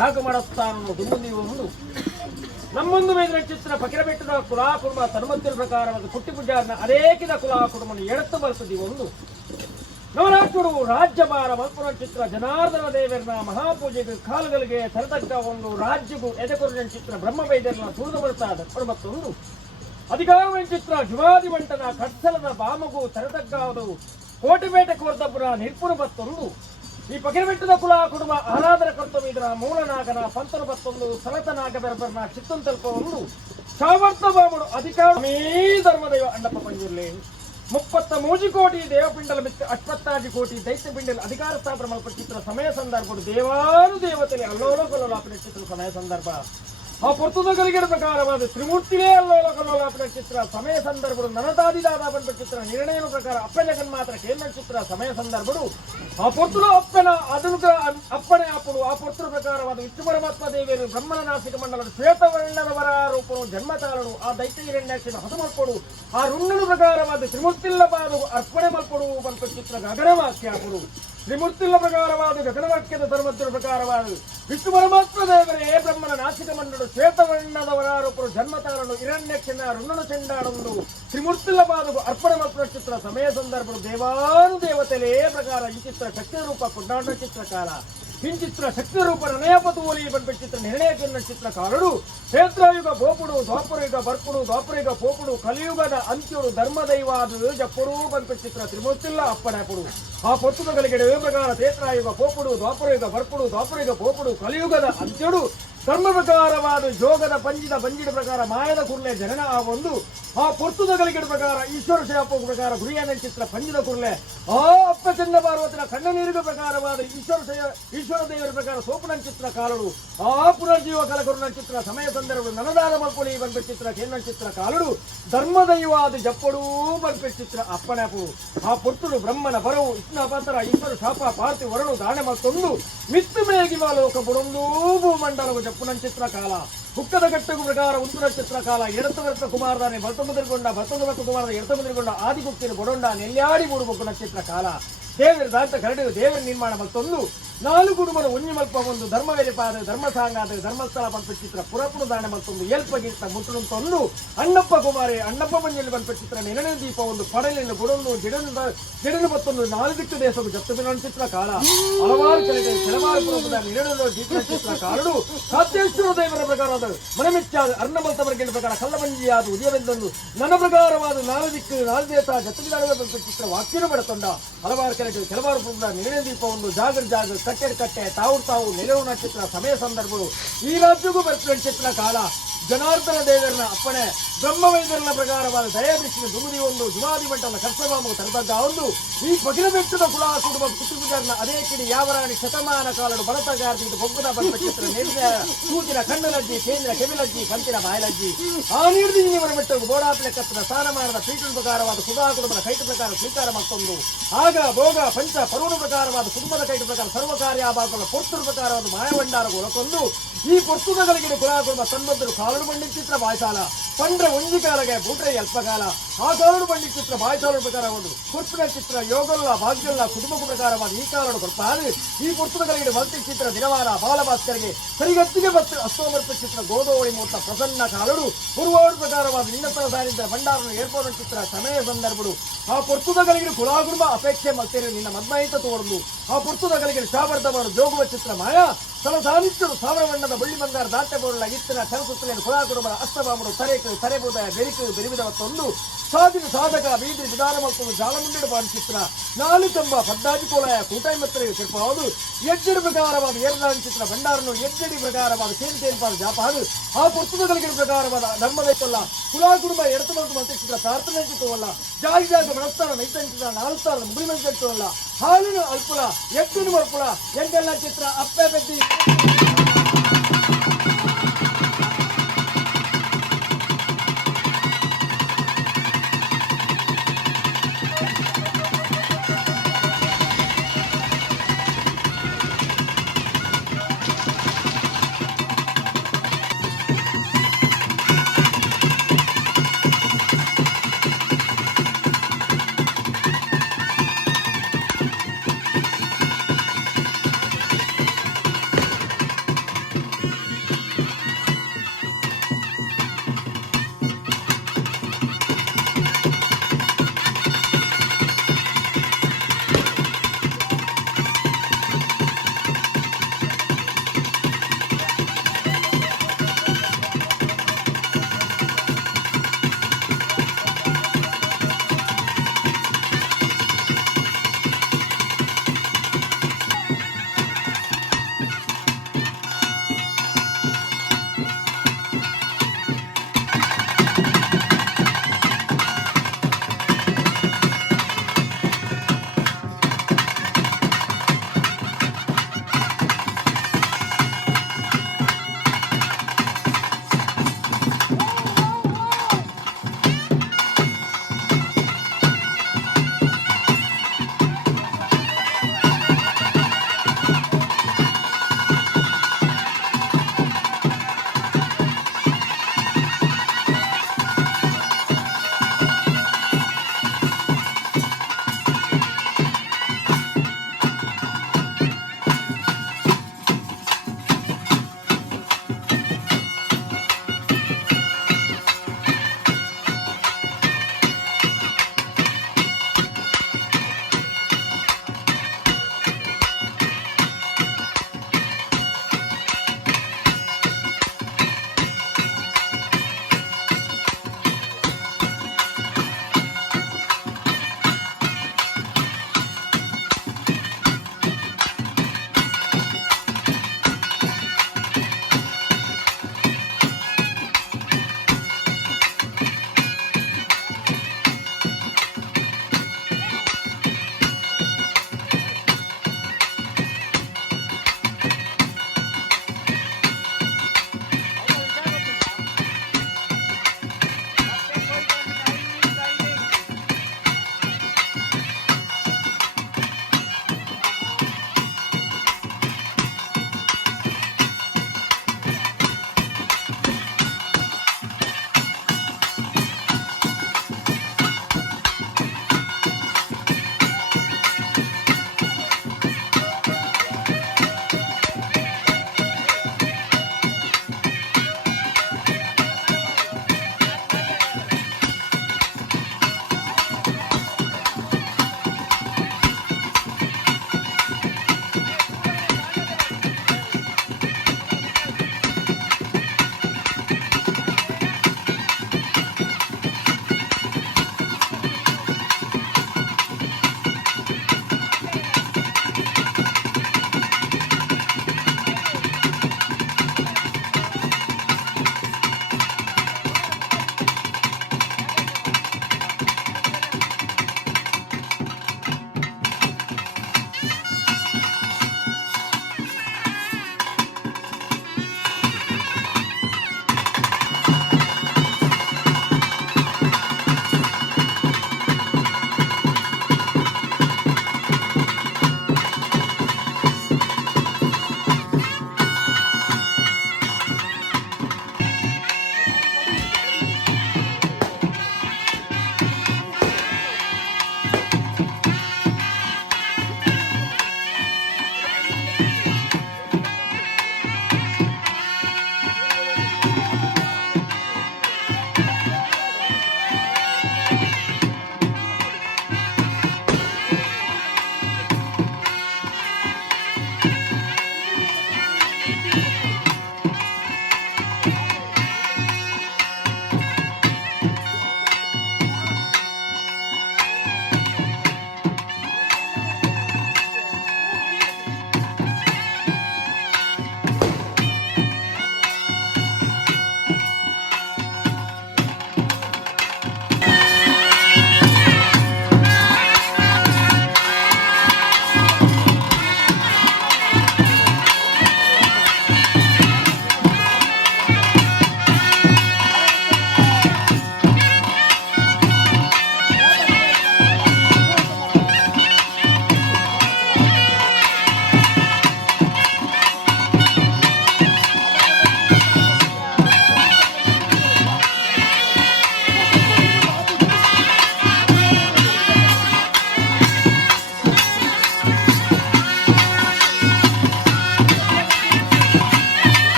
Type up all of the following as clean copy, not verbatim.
ಜಾಗ ಮಾಡುತ್ತಾನೋ ದುಂಬುಂದಿಯುವುದು ನಮ್ಮೊಂದು ಮೇಲಿನ ಚಿತ್ರ ಪಕಿರ ಬೆಟ್ಟದ ಕುಲಾ ಕುಟುಂಬ ತನ್ಮತ್ತಿನ ಪ್ರಕಾರವಾದ ಪುಟ್ಟಿ ಪೂಜಾರನ ಅನೇಕಿದ ಕುಲಾ ಕುಟುಂಬವನ್ನು ಎಡತ್ತು ಬರ್ತದೆ ಒಂದು ನವರಾತ್ರುಡು ರಾಜ್ಯಭಾರ ಮಲ್ಪುರ ಚಿತ್ರ ಜನಾರ್ದನ ದೇವರನ ಮಹಾಪೂಜೆಗೆ ಕಾಲುಗಳಿಗೆ ತರತಕ್ಕ ಒಂದು ರಾಜ್ಯಗೂ ಎದೆಕೊರಿನ ಚಿತ್ರ ಬ್ರಹ್ಮವೈದ್ಯರನ್ನ ತುಳಿದು ಬರ್ತಾದ ಮತ್ತೊಂದು ಅಧಿಕಾರమైన ಚಿತ್ರ ಜುವಾದಿ ಮಂಟನ ಕಡ್ಸಲದ ಬಾಮಗೂ ತರತಗ್ಗಾವುದು ಕೋಟೆಬೇಟೆ ಕೋರ್ದಬ್ಬರ ನಿರ್ಪುರ ಬತ್ತೊಂದು ಈ ಪಕಿರಬೆಟ್ಟದ ಕುಲ ಕುಟುಂಬ ಆರಾಧನ ಕರ್ತವ್ಯ ಇದರ ಮೂಲನಾಗನ ಪಂತನ ಬತ್ತೊಂದು ಸಲತನಾಗ ಬೆರಬರ್ನ ಚಿತ್ತನ್ ತಲುಪೊಂದು ಸಾಮರ್ಥ ಬಾಮುಡು ಅಧಿಕಾರ ಧರ್ಮದೈವ ಅಂಡಪ್ಪ ಪಂಜುರ್ಲಿ 33 ಕೋಟಿ ದೇವಪಿಂಡಲ ಮಿತ್ರ 80 ಕೋಟಿ ದೈತ್ಯ ಪಿಂಡಲ ಅಧಿಕಾರ ಸ್ಥಾಪನ ಮಲ್ಪಟ್ಟಿತ್ರ ಸಮಯ ಸಂದರ್ಭಗಳು ದೇವಾನು ದೇವತೆಗೆ ಅಲ್ಲೋಲ ಕಲ್ಲೋಲಾಪನ ಚಿತ್ರ ಸಮಯ ಸಂದರ್ಭ ಆ ಪೊರ್ತುದಗಲಿಗೆ ಪ್ರಕಾರವಾದ ತ್ರಿಮೂರ್ತಿನೇ ಅಲ್ಲೋಲ ಕಲ್ಲೋಲಾಪನ ಚಿತ್ರ ಸಮಯ ಸಂದರ್ಭಗಳು ನನದಾದಿದಾದ ಬಂದ ಚಿತ್ರ ನಿರ್ಣಯ ಪ್ರಕಾರ ಅಪ್ಪ ಜಗನ್ಮಾತ್ರ ಕೇಂದ್ರ ಚಿತ್ರ ಸಮಯ ಸಂದರ್ಭಗಳು ಆ ಪೊರ್ತುಲ ಅಪ್ಪನ ಅದನುಗ್ರಹ ಅಪ್ಪಣೆ ಅಪ್ಪಡು ಆ ಪೊರ್ತುಲ ಪ್ರಕಾರವಾದ ವಿಷ್ಣು ಪರಮಾತ್ಮ ದೇವಿಯರು ಬ್ರಹ್ಮನ ನಾಸಿಕ ಮಂಡಲದ ಶ್ವೇತವರ್ಣನವರ ರೂಪನು ಜನ್ಮತಾರನು ಆ ದೈತ್ಯ ಹಿರಣ್ಯಾಕ್ಷನ ಹಸು ಮಲ್ಪಡು ಆ ರುಣ್ಣನು ಪ್ರಕಾರವಾದ ತ್ರಿಮೂರ್ತಿಲ್ಲ ಬಾದು ಅರ್ಪಣೆ ಮಲ್ಪಡು ಬಂತ ಚಿತ್ರ ಗಗನವಾಕ್ಯ ಅಪ್ಪಡು ತ್ರಿಮೂರ್ತಿಲ್ಲ ಪ್ರಕಾರವಾದ ಗಗನವಾಕ್ಯದ ಧರ್ಮದ ಪ್ರಕಾರವಾದ ವಿಷ್ಣು ಪರಮಾತ್ಮ ದೇವರೇ ಬ್ರಹ್ಮನ ನಾಸಿಕ ಮಂಡಳು ಶ್ವೇತವರ್ಣದವರ ರೂಪರು ಜನ್ಮತಾರನು ಹಿರಣ್ಯಕ್ಷನ ರುಣ್ಣನು ಚೆಂಡಾಡೊಂದು ತ್ರಿಮೂರ್ತಿಲ್ಲ ಬಾದು ಅರ್ಪಣೆ ಮಲ್ಪಡ ಚಿತ್ರ ಸಮಯ ಸಂದರ್ಭ ದೇವಾನು ದೇವತೆಲೇ ಪ್ರಕಾರ ಈ ಚಿತ್ರ ಶಕ್ತಿ ರೂಪ ಕೊಂಡಾಟ ಚಿತ್ರಕಾಲ ಕಿಂಚಿತ್ರ ಶಕ್ತಿ ರೂಪ ನಯಪತೂಲಿ ಬಂದ ಚಿತ್ರ ನಿರ್ಣಯ ಕಿನ್ನ ಚಿತ್ರಕಾರರು ಕ್ಷೇತ್ರಯುಗ ಬೋಪುಡು ದ್ವಾಪರಯುಗ ಬರ್ಪುಡು ದ್ವಾಪರಯುಗ ಪೋಪುಡು ಕಲಿಯುಗದ ಅಂತ್ಯುಡು ಧರ್ಮದೈವಾದ ಜಪ್ಪುಡು ಬಂದ ಚಿತ್ರ ತ್ರಿಮೂರ್ತಿಲ್ಲ ಅಪ್ಪಣೆಪುಡು ಆ ಪೊತ್ತುಗಳಿಗೆ ಪ್ರಕಾರ ಕ್ಷೇತ್ರಯುಗ ಪೋಪುಡು ದ್ವಾಪರಯುಗ ಬರ್ಪುಡು ದ್ವಾಪರಯುಗ ಪೋಪುಡು ಕಲಿಯುಗದ ಅಂತ್ಯುಡು ಧರ್ಮ ಪ್ರಕಾರವಾದ ಜೋಗದ ಬಂಜಿಡ ಪ್ರಕಾರ ಮಾಯದ ಕುರ್ಲೆ ಜನನ ಆ ಒಂದು ಆ ಪೊರ್ತುದಗಳಿಗೆ ಪ್ರಕಾರ ಈಶ್ವರ ಶಾಪ ಪ್ರಕಾರ ಗುರಿಯಾನ ಚಿತ್ರ ಪಂಜಿದ ಕುರ್ಲೆ ಆ ಅಪ್ಪ ಚಂದ ಪಾರ್ವತಿನ ಕಣ್ಣ ನೀರಿನ ಪ್ರಕಾರವಾದ ಈಶ್ವರ ದೇವರ ಪ್ರಕಾರ ಸೋಪನ ಚಿತ್ರ ಕಾಲಡು ಆ ಪುನರ್ಜೀವ ಕಲಕರುಣ ಚಿತ್ರ ಸಮಯ ಸಂದರ್ಭ ನನದಾದ ಮಲ್ಪುಳಿ ಬಂದ ಚಿತ್ರ ಕೇಂದ್ರ ಚಿತ್ರ ಕಾಲಡು ಧರ್ಮದೈವಾದ ಜಪ್ಪಡೂ ಬಂದ ಚಿತ್ರ ಅಪ್ಪಣೆಪು ಆ ಪೊರ್ತುಡು ಬ್ರಹ್ಮನ ಬರವು ಇಷ್ಣ ಪಾತ್ರ ಈಶ್ವರ ಶಾಪ ಪಾರ್ಥಿ ವರಳು ದಾಣೆ ಮತ್ತೊಂದು ಮಿತ್ತು ಮೇಗಿವ ಲೋಕ ಬುಡೊಂದು ಭೂಮಂಡಲವು ಜಪ್ಪುನ ಚಿತ್ರ ಕಾಲ ಹುಕ್ಕದ ಗಟ್ಟಗು ಪ್ರಕಾರ ಉಂದುರ ಚಿತ್ರಕಾಲ ಎಡತವರ್ತ ಕುಮಾರದಾನೆ ಭರ್ತಮುದ್ರಿಗೊಂಡ ಭರ್ತಮುದ್ರತ ಕುಮಾರದ ಎಡತಮುದ್ರಿಗೊಂಡ ಆದಿಗುಪ್ತಿನ ಬೊಡೊಂಡ ನೆಲ್ಯಾಡಿ ಮೂಡುಬೊಕ್ಕು ನಕ್ಷತ್ರ ಕಾಲ ದೇವರ ದಾಂತ ಕರಡಿದು ದೇವರ ನಿರ್ಮಾಣ ಮತ್ತೊಂದು ನಾಲ್ಕು ಕುಟುಂಬದ ಉಣ್ಣಿ ಮಲ್ಪ ಒಂದು ಧರ್ಮವೆಲಿಪಾದ ಧರ್ಮ ಸಾಂಗಾದ ಧರ್ಮಸ್ಥಳ ಬಂತ ಚಿತ್ರ ಪುರಪುರ ದಾಣ ಮತ್ತೊಂದು ಏಲ್ಪಗೀರ್ತ ಮುಟ್ಟುಂತೊಂದು ಅಣ್ಣಪ್ಪ ಕುಮಾರಿ ಅಣ್ಣಪ್ಪ ಮಂಜಲಿ ಬಂತ ಚಿತ್ರ ನೆನನೆ ದೀಪ ಒಂದು ಪಡಲಿನ ಬುಡೊಂದು ಜಿಡನು ಮತ್ತೊಂದು ನಾಲ್ಕು ದೇಶವು ಜಪ್ತಬಿನ ಚಿತ್ರ ಕಾಲ ಹಲವಾರು ಕೆಲವಾರು ಪುರಪದ ನಿರಡಲು ದೀಪ ಚಿತ್ರ ಕಾಲಡು ಸಾತ್ಯೇಶ್ವರ ದೇವರ ಪ್ರಕಾರವಾದ ಮನಮೆಚ್ಚಾದ ಅರ್ಣಮಲ್ತವರ್ಗಿನ ಪ್ರಕಾರ ಕಲ್ಲಬಂಜಿಯಾದ ಉದಯವೆಂದೊಂದು ನನ್ನ ಪ್ರಕಾರವಾದ ನಾಲ್ಕು ದಿಕ್ಕು ನಾಲ್ಕು ದೇಶ ಜಪ್ತಬಿನ ಬಂತ ಚಿತ್ರ ವಾಕ್ಯನು ಬಡಕೊಂಡ ಹಲವಾರು ಕೆಲವಾರು ಪುರದ ನಿರನೆ ದೀಪ ಒಂದು ಜಾಗ ಕಟ್ಟೆ ತಾವು ನೆರವು ಚಿತ್ರ ಸಮಯ ಸಂದರ್ಭಗಳು ಈ ರಾಜ್ಯಗೂ ಬರ್ತಿರುವ ಚಿತ್ರ ಕಾಲ ಜನಾರ್ದನ ದೇವರನ ಅಪ್ಪಣೆ ಬ್ರಹ್ಮವೈದ್ಯರನ ಪ್ರಕಾರವಾದ ದಯಾದೃಷ್ಟಿನ ದುಮುದಿ ಒಂದು ಜುವಾದಿ ಮಂಟನ ಕರ್ತವ್ಯ ತರಬದ್ದ ಒಂದು ಈ ಪಗಿಲ ಬೆಟ್ಟದ ಕುಲ ಕುಟುಂಬ ಪುತ್ರಪೂಜಾರನ ಅದೇ ಕಿಡಿ ಯಾವರಾಣಿ ಶತಮಾನ ಕಾಲಡು ಬಲತಗಾರ್ತಿ ಬೊಗ್ಗದ ಬಂದ ಚಿತ್ರ ನೆಲ್ಲಿನ ಸೂತಿನ ಕಣ್ಣಲಜ್ಜಿ ಕೇಂದ್ರ ಕೆವಿಲಜ್ಜಿ ಕಂತಿನ ಬಾಯಲಜ್ಜಿ ಆ ನೀರ್ದಿನಿವರ ಬೆಟ್ಟವು ಬೋಡಾಪಲೆ ಕತ್ತನ ಸ್ಥಾನಮಾನದ ಪೀಠದ ಪ್ರಕಾರವಾದ ಸುಧಾ ಕುಟುಂಬದ ಕೈಟ ಪ್ರಕಾರ ಸ್ವೀಕಾರ ಮತ್ತೊಂದು ಆಗ ಭೋಗ ಪಂಚ ಪರುಣ ಪ್ರಕಾರವಾದ ಕುಟುಂಬದ ಕೈಟ ಪ್ರಕಾರ ಸರ್ವಕಾರ್ಯಾಭಾಗದ ಪೊರ್ತುರ ಪ್ರಕಾರವಾದ ಮಾಯವಂಡಾರ ಒಳಕೊಂದು ಈ ಪೊರ್ತುದಗಳಿಗೆ ಕುಲ ಕುಟುಂಬ ಸನ್ಮದ್ದರು ಕಾಲಡು ಬಂಡಿ ಚಿತ್ರ ಬಾಯ್ಸಾಲ ಪಂಡ್ರ ಒಂಜಿ ಕಾಲಗೆ ಬೂಟ್ರೆ ಅಲ್ಪಕಾಲ ಆ ಕಾಲಡು ಬಂಡಿ ಚಿತ್ರ ಬಾಯ್ಸಾಲ ಪ್ರಕಾರ ಒಂದು ಕುರ್ಪಿನ ಚಿತ್ರ ಯೋಗಲ್ಲ ಭಾಗ್ಯಲ್ಲ ಕುಟುಂಬ ಪ್ರಕಾರವಾದ ಈ ಕಾಲಡು ಕೊಡ್ತಾರೆ ಈ ಪುಸ್ತಕಗಳಿಗೆ ಮಲ್ಟಿ ಚಿತ್ರ ದಿನವಾರ ಬಾಲಭಾಸ್ಕರಿಗೆ ಸರಿಗತ್ತಿಗೆ ಬತ್ತ ಅಸ್ತೋಮರ್ಪ ಚಿತ್ರ ಗೋದೋಳಿ ಮೂರ್ತ ಪ್ರಸನ್ನ ಕಾಲಡು ಪೂರ್ವಾಡು ಪ್ರಕಾರವಾದ ನಿನ್ನತರ ಸಾರಿದ್ದ ಭಂಡಾರನ ಏರ್ಪೋರ್ಟ್ ಚಿತ್ರ ಸಮಯ ಸಂದರ್ಭಗಳು ಆ ಪುಸ್ತಕಗಳಿಗೆ ಕುಲಾಗುಡುಂಬ ಅಪೇಕ್ಷೆ ಮತ್ತೇನೆ ನಿನ್ನ ಮದ್ಮಹಿತ ತೋರಲು ಆ ಪುಸ್ತಕಗಳಿಗೆ ಶಾಬರ್ಧವರು ಜೋಗುವ ಚಿತ್ರ ಮಾಯಾ ತಲ ಸಾನಿಧ್ಯರು ಸಾವಿರ ಬಣ್ಣದ ಬಳ್ಳಿ ಬಂಗಾರ ದಾಟೆ ಬೋರ್ಲ ಇತ್ತಿನ ಚಲಸುತ್ತಲಿನ ಕುಲಾ ಕುಟುಂಬದ ಅಸ್ತಬಾಮುಡು ತರೆಬುದ ಬೆರಿಕು ಬೆರಿಬಿದ ಮತ್ತೊಂದು ಸಾಧಿನ ಸಾಧಕ ಬೀದಿ ವಿಧಾನ ಮತ್ತೊಂದು ಜಾಲಮುಂಡಿಡು ಬಾಣ ಚಿತ್ರ ನಾಲ್ಕಂಬ ಪದ್ದಾಜಿ ಕೋಲಯ ಕೂಟಾಯಿ ಮತ್ತರಿಗೆ ತಿರುಪಬಹುದು ಎಜ್ಜಡಿ ಪ್ರಕಾರವಾದ ಏರ್ದಾನ ಚಿತ್ರ ಭಂಡಾರನು ಎಜ್ಜಡಿ ಪ್ರಕಾರವಾದ ಸೇರಿಪಾದ ಜಾಪಾದು ಆ ಪುಸ್ತಕಗಳಿಗೆ ಪ್ರಕಾರವಾದ ಧರ್ಮದೈತಲ್ಲ ಕುಲಾ ಕುಟುಂಬ ಎಡತು ಮತ್ತು ಮತ್ತೆ ಚಿತ್ರ ಪ್ರಾರ್ಥನೆ ಚಿತ್ರವಲ್ಲ ಜಾಗ ಮನಸ್ಥಾನ ನೈತಂಚಿತ ನಾಲ್ಕಾರದ ಮುಗಿಮಂಚಿತ್ರವಲ್ಲ ಹಾಲಿನ ಅಲ್ಪುಲ ಎಟ್ಟಿನ ಮರ್ಪುಲ ಎಂಟೆಲ್ಲ ಚಿತ್ರ ಅಪ್ಪೆ ಬೆದ್ದಿ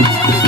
ಿ